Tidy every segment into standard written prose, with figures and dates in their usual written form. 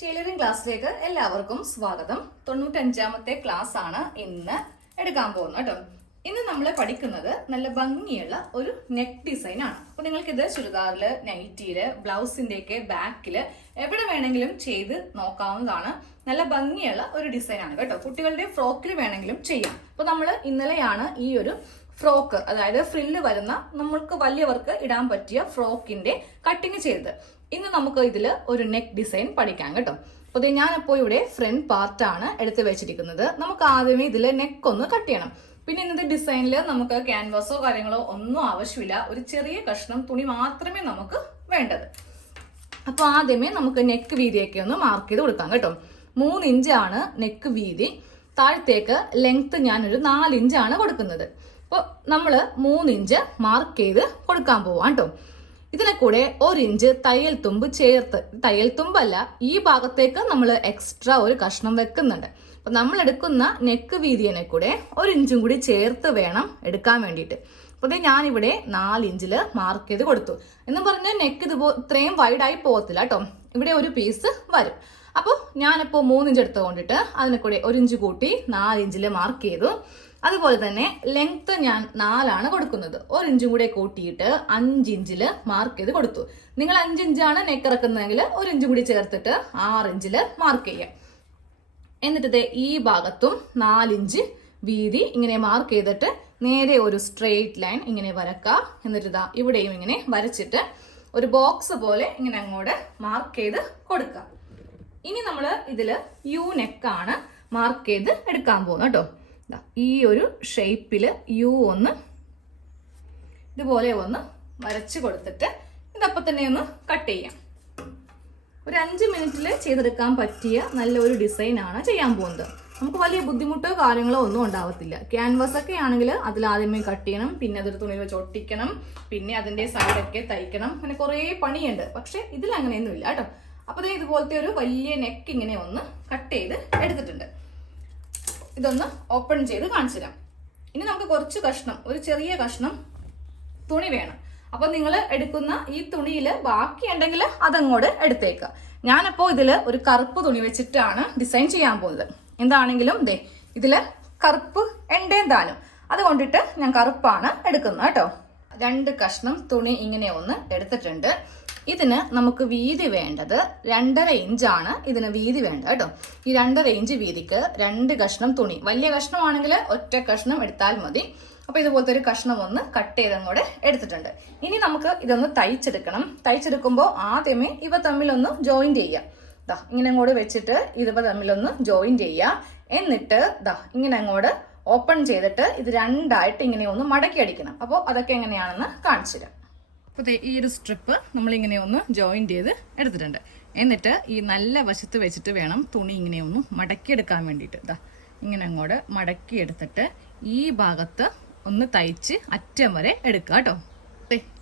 Tailoring ക്ലാസ്സിലേക്ക് എല്ലാവർക്കും സ്വാഗതം. 95ാമത്തെ ക്ലാസ് ആണ് ഇന്ന് എടുക്കാൻ പോകുന്നത് കേട്ടോ. ഇന്ന് നമ്മൾ പഠിക്കുന്നത് നല്ല ഭംഗിയുള്ള ഒരു നെക്ക് ഡിസൈൻ ആണ്. അപ്പൊ നിങ്ങൾക്ക് ഇത് ചുരിദാറില്, നൈറ്റിയില്, ബ്ലൗസിന്റെ ഒക്കെ ബാക്കില് എവിടെ വേണമെങ്കിലും ചെയ്ത് നോക്കാവുന്നതാണ്. നല്ല ഭംഗിയുള്ള ഒരു ഡിസൈൻ ആണ് കേട്ടോ. കുട്ടികളുടെ ഫ്രോക്കിൽ വേണമെങ്കിലും ചെയ്യാം. അപ്പൊ നമ്മൾ ഇന്നലെയാണ് ഈ ഒരു ഫ്രോക്ക്, അതായത് ഫ്രില്ല് വരുന്ന നമ്മൾക്ക് വലിയവർക്ക് ഇടാൻ പറ്റിയ ഫ്രോക്കിന്റെ കട്ടിങ് ചെയ്തത്. ഇന്ന് നമുക്ക് ഇതില് ഒരു നെക്ക് ഡിസൈൻ പഠിക്കാം കേട്ടോ. അപ്പൊ ഞാനിപ്പോ ഇവിടെ ഫ്രണ്ട് പാർട്ടാണ് എടുത്ത് വെച്ചിരിക്കുന്നത്. നമുക്ക് ആദ്യമേ ഇതില് നെക്ക് ഒന്ന് കട്ട് ചെയ്യണം. പിന്നെ ഇന്നത്തെ ഡിസൈനിൽ നമുക്ക് ക്യാൻവാസോ കാര്യങ്ങളോ ഒന്നും ആവശ്യമില്ല. ഒരു ചെറിയ കഷ്ണം തുണി മാത്രമേ നമുക്ക് വേണ്ടത്. അപ്പൊ ആദ്യമേ നമുക്ക് നെക്ക് വീതിയൊക്കെ ഒന്ന് മാർക്ക് ചെയ്ത് കൊടുക്കാം കേട്ടോ. 3 ഇഞ്ചാണ് നെക്ക് വീതി. താഴത്തേക്ക് ലെങ്ത് ഞാനൊരു 4 ഇഞ്ചാണ് കൊടുക്കുന്നത്. അപ്പോൾ നമ്മള് 3 ഇഞ്ച് മാർക്ക് ചെയ്ത് കൊടുക്കാൻ പോവാം കേട്ടോ. ഇതിനെ കൂടെ 1 ഇഞ്ച് തയ്യൽ തുമ്പ് ചേർത്ത്, തയ്യൽ തുമ്പല്ല, ഈ ഭാഗത്തേക്ക് നമ്മൾ എക്സ്ട്രാ ഒരു കഷ്ണം വെക്കുന്നുണ്ട്. അപ്പൊ നമ്മൾ എടുക്കുന്ന നെക്ക് വീതിയെ കൂടെ 1 ഇഞ്ചും കൂടി ചേർത്ത് വേണം എടുക്കാൻ വേണ്ടിയിട്ട്. അപ്പൊ ഞാനിവിടെ 4 ഇഞ്ചില് മാർക്ക് ചെയ്ത് കൊടുത്തു. എന്നും പറഞ്ഞാൽ നെക്ക് ഇത്രയും വൈഡായി പോകത്തില്ല കേട്ടോ. ഇവിടെ ഒരു പീസ് വരും. അപ്പോൾ ഞാനിപ്പോ 3 ഇഞ്ച് എടുത്തുകൊണ്ടിട്ട് അതിനെ കൂടെ 1 ഇഞ്ച് കൂട്ടി 4 ഇഞ്ചില് മാർക്ക് ചെയ്തു. അതുപോലെ തന്നെ ലെങ്ത് ഞാൻ 4 കൊടുക്കുന്നത്. 1 ഇഞ്ചും കൂടെ കൂട്ടിയിട്ട് 5 ഇഞ്ചില് മാർക്ക് ചെയ്ത് കൊടുത്തു. നിങ്ങൾ 5 ഇഞ്ചാണ് നെക്ക് ഇറക്കുന്നതെങ്കിൽ 1 ഇഞ്ചും കൂടി ചേർത്തിട്ട് 6 ഇഞ്ചില് മാർക്ക് ചെയ്യാം. എന്നിട്ട് ഈ ഭാഗത്തും 4 ഇഞ്ച് വീതി ഇങ്ങനെ മാർക്ക് ചെയ്തിട്ട് നേരെ ഒരു സ്ട്രെയിറ്റ് ലൈൻ ഇങ്ങനെ വരക്കാം. എന്നിട്ട് ഇവിടെയും ഇങ്ങനെ വരച്ചിട്ട് ഒരു ബോക്സ് പോലെ ഇങ്ങനെ അങ്ങോട്ട് മാർക്ക് ചെയ്ത് കൊടുക്കാം. ഇനി നമ്മൾ ഇതില് യു നെക്കാണ് മാർക്ക് ചെയ്ത് എടുക്കാൻ പോകുന്നത് കേട്ടോ. ഈ ഒരു ഷേപ്പില് യു ഒന്ന് ഇതുപോലെ ഒന്ന് വരച്ചു കൊടുത്തിട്ട് ഇതപ്പം തന്നെ ഒന്ന് കട്ട് ചെയ്യാം. ഒരു 5 മിനിറ്റിൽ ചെയ്തെടുക്കാൻ പറ്റിയ നല്ലൊരു ഡിസൈൻ ആണ് ചെയ്യാൻ പോകുന്നത്. നമുക്ക് വലിയ ബുദ്ധിമുട്ടോ കാര്യങ്ങളോ ഒന്നും ഉണ്ടാവത്തില്ല. ക്യാൻവാസ് ഒക്കെ ആണെങ്കിൽ അതിൽ ആദ്യമേ കട്ട് ചെയ്യണം, പിന്നെ അതൊരു തുണി വെച്ച് ഒട്ടിക്കണം, പിന്നെ അതിന്റെ സൈഡൊക്കെ തയ്ക്കണം, അങ്ങനെ കുറേ പണിയുണ്ട്. പക്ഷെ ഇതിൽ അങ്ങനെയൊന്നും ഇല്ല കേട്ടോ. അപ്പൊ ഇതുപോലത്തെ ഒരു വലിയ നെക്ക് ഇങ്ങനെ ഒന്ന് കട്ട് ചെയ്ത് എടുത്തിട്ടുണ്ട്. ഇതൊന്ന് ഓപ്പൺ ചെയ്ത് കാണിച്ചു തരാം. ഇനി നമുക്ക് കുറച്ച് കഷ്ണം, ഒരു ചെറിയ കഷ്ണം തുണി വേണം. അപ്പൊ നിങ്ങൾ എടുക്കുന്ന ഈ തുണിയില് ബാക്കി ഉണ്ടെങ്കിൽ അതങ്ങോട്ട് എടുത്തേക്കുക. ഞാനിപ്പോ ഇതില് ഒരു കറുപ്പ് തുണി വെച്ചിട്ടാണ് ഡിസൈൻ ചെയ്യാൻ പോകുന്നത്. എന്താണെങ്കിലും ഇതില് കറുപ്പ് ഉണ്ടേന്താനും, അതുകൊണ്ടിട്ട് ഞാൻ കറുപ്പാണ് എടുക്കുന്നത് കേട്ടോ. 2 കഷ്ണം തുണി ഇങ്ങനെ ഒന്ന് എടുത്തിട്ടുണ്ട്. ഇതിന് നമുക്ക് വീതി വേണ്ടത് 2.5 ഇഞ്ചാണ് ഇതിന് വീതി വേണ്ടത് കേട്ടോ. ഈ 2.5 ഇഞ്ച് വീതിക്ക് 2 കഷ്ണം തുണി, വലിയ കഷ്ണമാണെങ്കിൽ ഒറ്റ കഷ്ണം എടുത്താൽ മതി. അപ്പൊ ഇതുപോലത്തെ ഒരു കഷ്ണം ഒന്ന് കട്ട് ചെയ്തും കൂടെ എടുത്തിട്ടുണ്ട്. ഇനി നമുക്ക് ഇതൊന്ന് തയ്ച്ചെടുക്കണം. തയ്ച്ചെടുക്കുമ്പോൾ ആദ്യമേ ഇവ തമ്മിലൊന്ന് ജോയിന്റ് ചെയ്യാം. ഇങ്ങനെ അങ്ങോട്ട് വെച്ചിട്ട് ഇവ തമ്മിലൊന്ന് ജോയിന്റ് ചെയ്യാം. എന്നിട്ട് ഇങ്ങനെ അങ്ങോട്ട് ഓപ്പൺ ചെയ്തിട്ട് ഇത് 2ആയിട്ട് ഇങ്ങനെ ഒന്ന് മടക്കി അടിക്കണം. അപ്പോൾ അതൊക്കെ എങ്ങനെയാണെന്ന് കാണിച്ചു തരാം. അപ്പോൾ ഈ ഒരു സ്ട്രിപ്പ് നമ്മളിങ്ങനെ ഒന്ന് ജോയിന്റ് ചെയ്ത് എടുത്തിട്ടുണ്ട്. എന്നിട്ട് ഈ നല്ല വശത്ത് വെച്ചിട്ട് വേണം തുണി ഇങ്ങനെ ഒന്ന് മടക്കിയെടുക്കാൻ വേണ്ടിയിട്ട്. ഇങ്ങനെ അങ്ങോട്ട് മടക്കി എടുത്തിട്ട് ഈ ഭാഗത്ത് ഒന്ന് തയ്ച്ച് അറ്റം വരെ എടുക്കുക കേട്ടോ.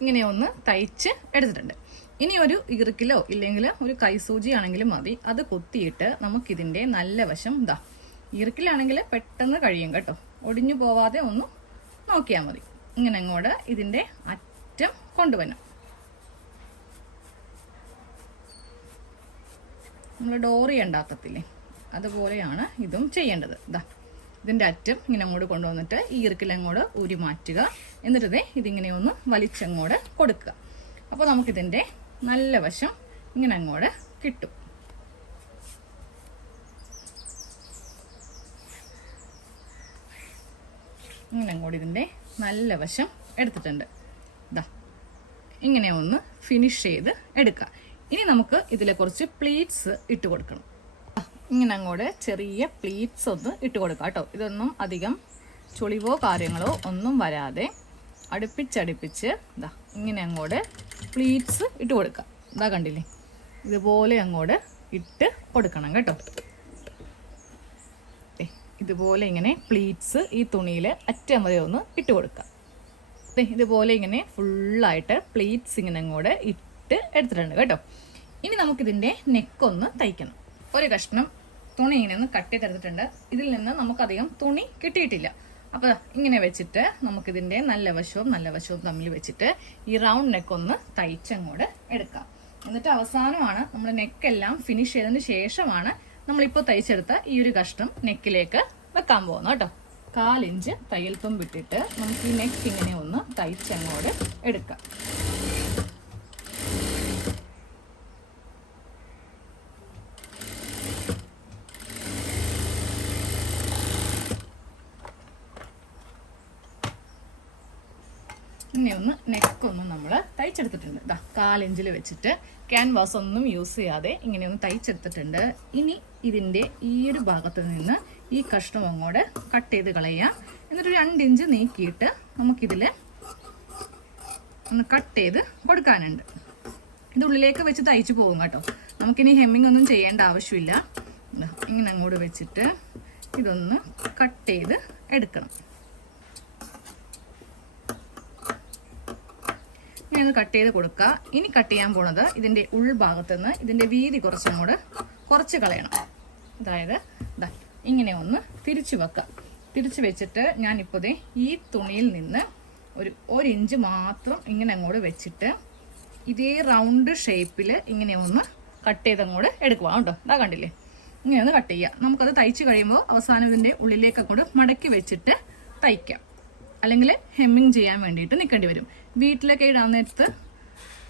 ഇങ്ങനെ ഒന്ന് തയ്ച്ച് എടുത്തിട്ടുണ്ട്. ഇനി ഒരു ഇറുക്കിലോ ഇല്ലെങ്കിൽ ഒരു കൈസൂചി ആണെങ്കിലും മതി. അത് കുത്തിയിട്ട് നമുക്കിതിന്റെ നല്ല വശം ഇറുക്കിലാണെങ്കിൽ പെട്ടെന്ന് കഴിയും കേട്ടോ. ഒടിഞ്ഞു പോവാതെ ഒന്ന് നോക്കിയാൽ മതി. ഇങ്ങനെ അങ്ങോട്ട് ഇതിന്റെ അറ്റം കൊണ്ടുവരണം. നമ്മൾ ഡോറി ഉണ്ടാക്കത്തില്ലേ, അതുപോലെയാണ് ഇതും ചെയ്യേണ്ടത്. ഇതിന്റെ അറ്റം ഇങ്ങനെ അങ്ങോട്ട് കൊണ്ടുവന്നിട്ട് ഈ ഇറുക്കിലങ്ങോട്ട് ഊരി മാറ്റുക. എന്നിട്ട് ഇതിങ്ങനെ ഒന്ന് വലിച്ചങ്ങോട്ട് കൊടുക്കുക. അപ്പോൾ നമുക്കിതിന്റെ നല്ല വശം ഇങ്ങനെ അങ്ങോട്ട് കിട്ടും. ഇങ്ങനെ അങ്ങോട്ട് ഇതിന്റെ നല്ല വശം എടുത്തിട്ടുണ്ട്. ഇങ്ങനെ ഒന്ന് ഫിനിഷ് ചെയ്ത് എടുക്കുക. ഇനി നമുക്ക് ഇതിലെ കുറച്ച് പ്ലീറ്റ്സ് ഇട്ട് കൊടുക്കണം. ഇങ്ങനെ അങ്ങോട്ട് ചെറിയ പ്ലീറ്റ്സ് ഒന്ന് ഇട്ട് കൊടുക്കാം കേട്ടോ. ഇതൊന്നും അധികം ചുളിവോ കാര്യങ്ങളോ ഒന്നും വരാതെ അടുപ്പിച്ചടുപ്പിച്ച് ഇങ്ങനെ അങ്ങോട്ട് പ്ലീറ്റ്സ് ഇട്ട് കൊടുക്കുക. കണ്ടില്ലേ, ഇതുപോലെ അങ്ങോട്ട് ഇട്ട് കൊടുക്കണം കേട്ടോ. ഇതുപോലെ ഇങ്ങനെ പ്ലീറ്റ്സ് ഈ തുണിയിൽ അറ്റം വരെ ഒന്ന് ഇട്ട് കൊടുക്കുക. ഇതുപോലെ ഇങ്ങനെ ഫുള്ളായിട്ട് പ്ലീറ്റ്സ് ഇങ്ങനെ അങ്ങോട്ട് ഇട്ട് എടുത്തിട്ടുണ്ട് കേട്ടോ. ഇനി നമുക്കിതിന്റെ നെക്കൊന്ന് തയ്ക്കണം. ഒരു കഷ്ണം തുണി ഇങ്ങനെ ഒന്ന് കട്ട് ചെയ്തെടുത്തിട്ടുണ്ട്. ഇതിൽ നിന്ന് നമുക്കധികം തുണി കിട്ടിയിട്ടില്ല. അപ്പൊ ഇങ്ങനെ വെച്ചിട്ട് നമുക്കിതിന്റെ നല്ല വശവും തമ്മിൽ വെച്ചിട്ട് ഈ റൗണ്ട് നെക്ക് ഒന്ന് തയ്ച്ചങ്ങോട്ട് എടുക്കാം. എന്നിട്ട് അവസാനമാണ് നമ്മൾ നെക്കെല്ലാം ഫിനിഷ് ചെയ്തതിന് ശേഷമാണ് നമ്മളിപ്പോൾ തയ്ച്ചെടുത്ത ഈ ഒരു കഷ്ണം നെക്കിലേക്ക് വെക്കാൻ പോകുന്നത് കേട്ടോ. 1/4 ഇഞ്ച് തയ്യൽ തുമ്പിട്ടിട്ട് നമുക്ക് ഈ നെക്ക് ഇങ്ങനെ ഒന്ന് തയ്ച്ചങ്ങോട്ട് എടുക്കാം. ഇനി ഒന്ന് നെക്കൊന്ന് നമ്മൾ തയ്ച്ചെടുത്തിട്ടുണ്ട്. 1/4 ഇഞ്ചിൽ വെച്ചിട്ട് ക്യാൻവാസ് ഒന്നും യൂസ് ചെയ്യാതെ ഇങ്ങനെ ഒന്ന് തയ്ച്ചെടുത്തിട്ടുണ്ട്. ഇനി ഇതിൻ്റെ ഈ ഒരു ഭാഗത്ത് നിന്ന് ഈ കഷ്ണം അങ്ങോട്ട് കട്ട് ചെയ്ത് കളയുക. എന്നിട്ട് 2 ഇഞ്ച് നീക്കിയിട്ട് നമുക്കിതിൽ ഒന്ന് കട്ട് ചെയ്ത് കൊടുക്കാനുണ്ട്. ഇത് ഉള്ളിലേക്ക് വെച്ച് തയ്ച്ചു പോകും കേട്ടോ. നമുക്കിനി ഹെമ്മിങ് ഒന്നും ചെയ്യേണ്ട ആവശ്യമില്ല. ഇങ്ങനെ അങ്ങോട്ട് വെച്ചിട്ട് ഇതൊന്ന് കട്ട് ചെയ്ത് എടുക്കണം. ഇനി ഒന്ന് കട്ട് ചെയ്ത് കൊടുക്കുക. ഇനി കട്ട് ചെയ്യാൻ പോണത് ഇതിൻ്റെ ഉൾഭാഗത്ത് നിന്ന് ഇതിൻ്റെ വീതി കുറച്ച് കളയണം. അതായത് ഇങ്ങനെ ഒന്ന് തിരിച്ചു വെക്കുക. തിരിച്ചു വെച്ചിട്ട് ഞാനിപ്പോൾ ഈ തുണിയിൽ നിന്ന് ഒരു 1 ഇഞ്ച് മാത്രം ഇങ്ങനെ അങ്ങോട്ട് വെച്ചിട്ട് ഇതേ റൗണ്ട് ഷേപ്പിൽ ഇങ്ങനെ ഒന്ന് കട്ട് ചെയ്ത് അങ്ങോട്ട് എടുക്കുക കേട്ടോ. കണ്ടില്ലേ, ഇങ്ങനെ ഒന്ന് കട്ട് ചെയ്യുക. നമുക്കത് തയ്ച്ച് കഴിയുമ്പോൾ അവസാനം ഇതിൻ്റെ ഉള്ളിലേക്ക് അങ്ങോട്ട് മടക്കി വെച്ചിട്ട് തയ്ക്കാം. അല്ലെങ്കിൽ ഹെമ്മിങ് ചെയ്യാൻ വേണ്ടിയിട്ട് നിൽക്കേണ്ടി വരും. വീട്ടിലൊക്കെ ഇടാൻ നേരത്ത്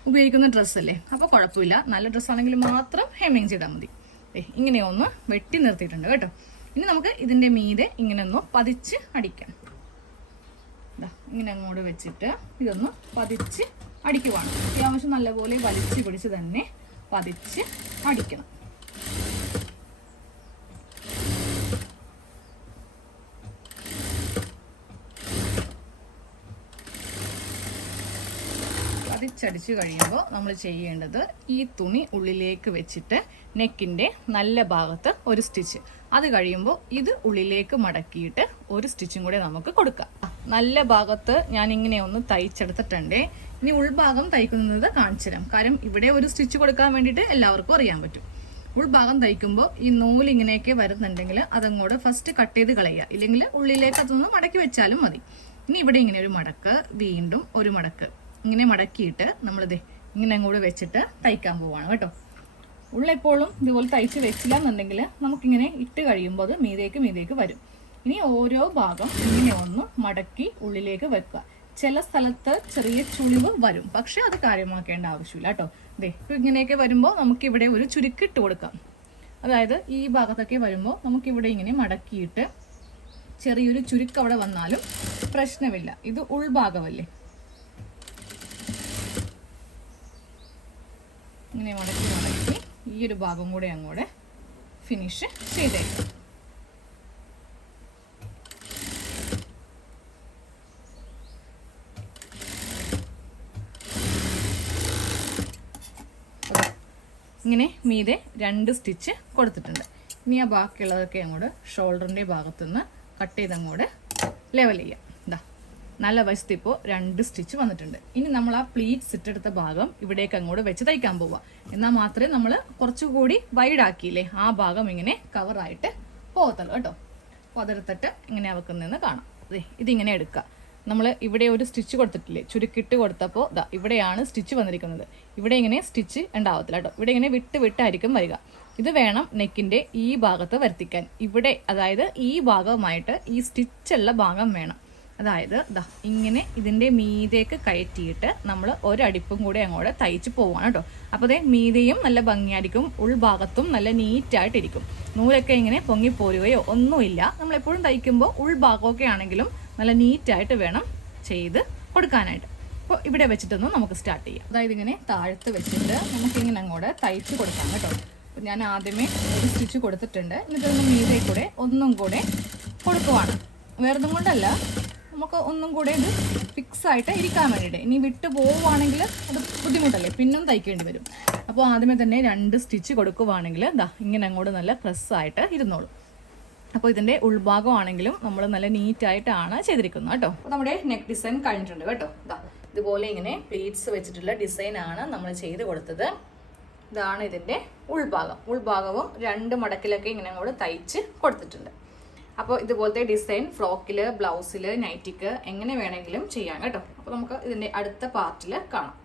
ഉപയോഗിക്കുന്ന ഡ്രസ്സല്ലേ, അപ്പോൾ കുഴപ്പമില്ല. നല്ല ഡ്രസ്സാണെങ്കിൽ മാത്രം ഹെമ്മിങ് ചെയ്താൽ മതി. ഇങ്ങനെ ഒന്ന് വെട്ടി നിർത്തിയിട്ടുണ്ട് കേട്ടോ. ഇനി നമുക്ക് ഇതിൻ്റെ മീതെ ഇങ്ങനെ ഒന്ന് പതിച്ച് അടിക്കാം. ഇങ്ങനെ അങ്ങോട്ട് വെച്ചിട്ട് ഇതൊന്ന് പതിച്ച് അടിക്കുവാണ്. അത്യാവശ്യം നല്ലപോലെ വലിച്ച് പിടിച്ച് തന്നെ പതിച്ച് അടിക്കണം. പതിച്ചടിച്ച് കഴിയുമ്പോൾ നമ്മൾ ചെയ്യേണ്ടത് ഈ തുണി ഉള്ളിലേക്ക് വെച്ചിട്ട് നെക്കിൻ്റെ നല്ല ഭാഗത്ത് ഒരു സ്റ്റിച്ച്, അത് കഴിയുമ്പോൾ ഇത് ഉള്ളിലേക്ക് മടക്കിയിട്ട് ഒരു സ്റ്റിച്ചും കൂടെ നമുക്ക് കൊടുക്കാം. നല്ല ഭാഗത്ത് ഞാൻ ഇങ്ങനെ ഒന്ന് തയ്ച്ചെടുത്തിട്ടുണ്ട്. ഇനി ഉൾഭാഗം തയ്ക്കുന്നത് കാണിച്ചു തരാം. കാരണം ഇവിടെ ഒരു സ്റ്റിച്ച് കൊടുക്കാൻ വേണ്ടിയിട്ട് എല്ലാവർക്കും അറിയാൻ പറ്റും. ഉൾഭാഗം തയ്ക്കുമ്പോൾ ഈ നൂല് ഇങ്ങനെയൊക്കെ വരുന്നുണ്ടെങ്കിൽ അതങ്ങോട്ട് ഫസ്റ്റ് കട്ട് ചെയ്ത് കളയുക. ഇല്ലെങ്കിൽ ഉള്ളിലേക്ക് അതൊന്ന് മടക്കി വെച്ചാലും മതി. ഇനി ഇവിടെ ഇങ്ങനെ ഒരു മടക്ക്, വീണ്ടും ഒരു മടക്ക്, ഇങ്ങനെ മടക്കിയിട്ട് നമ്മളിത് ഇങ്ങനെ അങ്ങോട്ട് വെച്ചിട്ട് തയ്ക്കാൻ പോവാണ് കേട്ടോ. ഉള്ളെപ്പോഴും ഇതുപോലെ തയ്ച്ച് വെച്ചില്ല എന്നുണ്ടെങ്കിൽ നമുക്കിങ്ങനെ ഇട്ട് കഴിയുമ്പോൾ അത് മീതേക്ക് വരും. ഇനി ഓരോ ഭാഗം ഇങ്ങനെ ഒന്ന് മടക്കി ഉള്ളിലേക്ക് വെക്കുക. ചില സ്ഥലത്ത് ചെറിയ ചുളിവ് വരും, പക്ഷെ അത് കാര്യമാക്കേണ്ട ആവശ്യമില്ല കേട്ടോ. ഇപ്പം ഇങ്ങനെയൊക്കെ വരുമ്പോൾ നമുക്കിവിടെ ഒരു ചുരുക്കിട്ട് കൊടുക്കാം. അതായത് ഈ ഭാഗത്തൊക്കെ വരുമ്പോൾ നമുക്കിവിടെ ഇങ്ങനെ മടക്കിയിട്ട് ചെറിയൊരു ചുരുക്കം അവിടെ വന്നാലും പ്രശ്നമില്ല. ഇത് ഉൾഭാഗമല്ലേ. ഇങ്ങനെ മടക്കി ഈ ഒരു ഭാഗം കൂടെ അങ്ങോട്ട് ഫിനിഷ് ചെയ്തേക്കും. ഇങ്ങനെ മീതെ 2 സ്റ്റിച്ച് കൊടുത്തിട്ടുണ്ട്. ഇനി ആ ബാക്കിയുള്ളതൊക്കെ അങ്ങോട്ട് ഷോൾഡറിൻ്റെ ഭാഗത്തുനിന്ന് കട്ട് ചെയ്ത് അങ്ങോട്ട് ലെവൽ ചെയ്യാം. നല്ല വശത്ത് ഇപ്പോൾ 2 സ്റ്റിച്ച് വന്നിട്ടുണ്ട്. ഇനി നമ്മൾ ആ പ്ലീറ്റ്സ് ഇട്ടെടുത്ത ഭാഗം ഇവിടേക്ക് അങ്ങോട്ട് വെച്ച് തയ്ക്കാൻ പോവുക. എന്നാൽ മാത്രമേ നമ്മൾ കുറച്ചുകൂടി വൈഡ് ആക്കിയില്ലേ ആ ഭാഗം ഇങ്ങനെ കവറായിട്ട് പോകത്തുള്ളൂ കേട്ടോ. അപ്പോൾ അതെടുത്തിട്ട് ഇങ്ങനെ വെക്കുന്നതെന്ന് കാണാം. ഇതിങ്ങനെ എടുക്കുക. നമ്മൾ ഇവിടെ ഒരു സ്റ്റിച്ച് കൊടുത്തിട്ടില്ലേ, ചുരുക്കിട്ട് കൊടുത്തപ്പോൾ ഇവിടെയാണ് സ്റ്റിച്ച് വന്നിരിക്കുന്നത്. ഇവിടെ ഇങ്ങനെ സ്റ്റിച്ച് ഉണ്ടാവത്തില്ല കേട്ടോ. ഇവിടെ ഇങ്ങനെ വിട്ടായിരിക്കും വരിക. ഇത് വേണം നെക്കിൻ്റെ ഈ ഭാഗത്ത് വരുത്തിക്കാൻ. ഇവിടെ അതായത് ഈ ഭാഗമായിട്ട് ഈ സ്റ്റിച്ചുള്ള ഭാഗം വേണം. അതായത് ഇങ്ങനെ ഇതിൻ്റെ മീതേക്ക് കയറ്റിയിട്ട് നമ്മൾ ഒരടിപ്പും കൂടെ അങ്ങോട്ട് തയ്ച്ച് പോവാണ് കേട്ടോ. അപ്പോൾ മീതയും നല്ല ഭംഗിയായിരിക്കും, ഉൾഭാഗത്തും നല്ല നീറ്റായിട്ടിരിക്കും. നൂലൊക്കെ ഇങ്ങനെ പൊങ്ങിപ്പോരുകയോ ഒന്നുമില്ല. നമ്മളെപ്പോഴും തയ്ക്കുമ്പോൾ ഉൾഭാഗമൊക്കെ ആണെങ്കിലും നല്ല നീറ്റായിട്ട് വേണം ചെയ്ത് കൊടുക്കാനായിട്ട്. അപ്പോൾ ഇവിടെ വെച്ചിട്ടൊന്നും നമുക്ക് സ്റ്റാർട്ട് ചെയ്യാം. അതായത് ഇങ്ങനെ താഴത്ത് വെച്ചിട്ട് നമുക്കിങ്ങനെ അങ്ങോട്ട് തയ്ച്ച് കൊടുക്കാം കേട്ടോ. അപ്പോൾ ഞാൻ ആദ്യമേ ഒരു സ്റ്റിച്ച് കൊടുത്തിട്ടുണ്ട്. എന്നിട്ടൊന്ന് മീതേ കൂടെ ഒന്നും കൂടെ കൊടുക്കുവാണ്. വേറൊന്നും കൊണ്ടല്ല, നമുക്ക് ഒന്നും കൂടെ ഇത് ഫിക്സ് ആയിട്ട് ഇരിക്കാൻ വേണ്ടിയിട്ട്. ഇനി വിട്ട് പോവുകയാണെങ്കിൽ അത് ബുദ്ധിമുട്ടല്ലേ, പിന്നും തയ്ക്കേണ്ടി വരും. അപ്പോൾ ആദ്യമേ തന്നെ 2 സ്റ്റിച്ച് കൊടുക്കുവാണെങ്കിൽ ഇങ്ങനെ അങ്ങോട്ട് നല്ല പ്രസ്സായിട്ട് ഇരുന്നോളൂ. അപ്പോൾ ഇതിൻ്റെ ഉൾഭാഗമാണെങ്കിലും നമ്മൾ നല്ല നീറ്റായിട്ടാണ് ചെയ്തിരിക്കുന്നത് കേട്ടോ. അപ്പോൾ നമ്മുടെ നെക്ക് ഡിസൈൻ കഴിഞ്ഞിട്ടുണ്ട് കേട്ടോ. ഇതുപോലെ ഇങ്ങനെ പ്ലീറ്റ്സ് വെച്ചിട്ടുള്ള ഡിസൈനാണ് നമ്മൾ ചെയ്ത് കൊടുത്തത്. ഇതാണ് ഇതിൻ്റെ ഉൾഭാഗവും 2 മടക്കിലൊക്കെ ഇങ്ങനെ അങ്ങോട്ട് തയ്ച്ച് കൊടുത്തിട്ടുണ്ട്. അപ്പോൾ ഇതുപോലത്തെ ഡിസൈൻ ഫ്രോക്കിൽ, ബ്ലൗസിൽ, നൈറ്റിക്ക് എങ്ങനെ വേണമെങ്കിലും ചെയ്യാം കേട്ടോ. അപ്പോൾ നമുക്ക് ഇതിൻ്റെ അടുത്ത പാർട്ടിൽ കാണാം.